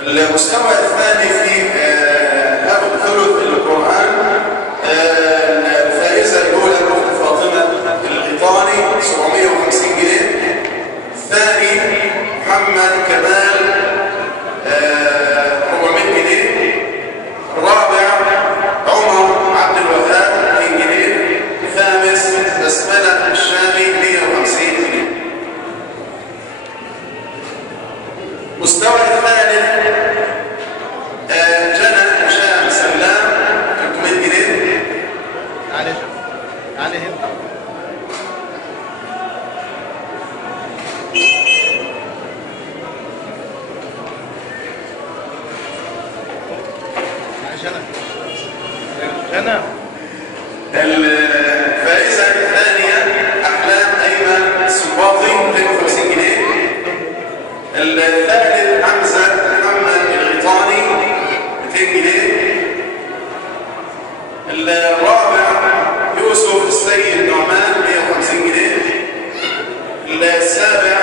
المستوى الثاني في أخذ ثلث القرآن الفائزة الأولى الأخت فاطمة الغيطاني 750 جنيه. الثاني محمد كمال 400 جنيه. الرابع عمر عبد الوهاب 200 جنيه. الخامس بسملة الشامي 150 جنيه. مستوى الثالث جنى هشام سلام 300 جنيه. عليه جنى. الفائزة الثانية أحلام أيمن السنباطي 250 جنيه. الثالث حمزة محمد الغيطاني 200 جنيه. الرابع يوسف السيد نعمان 150 جنيه. السابع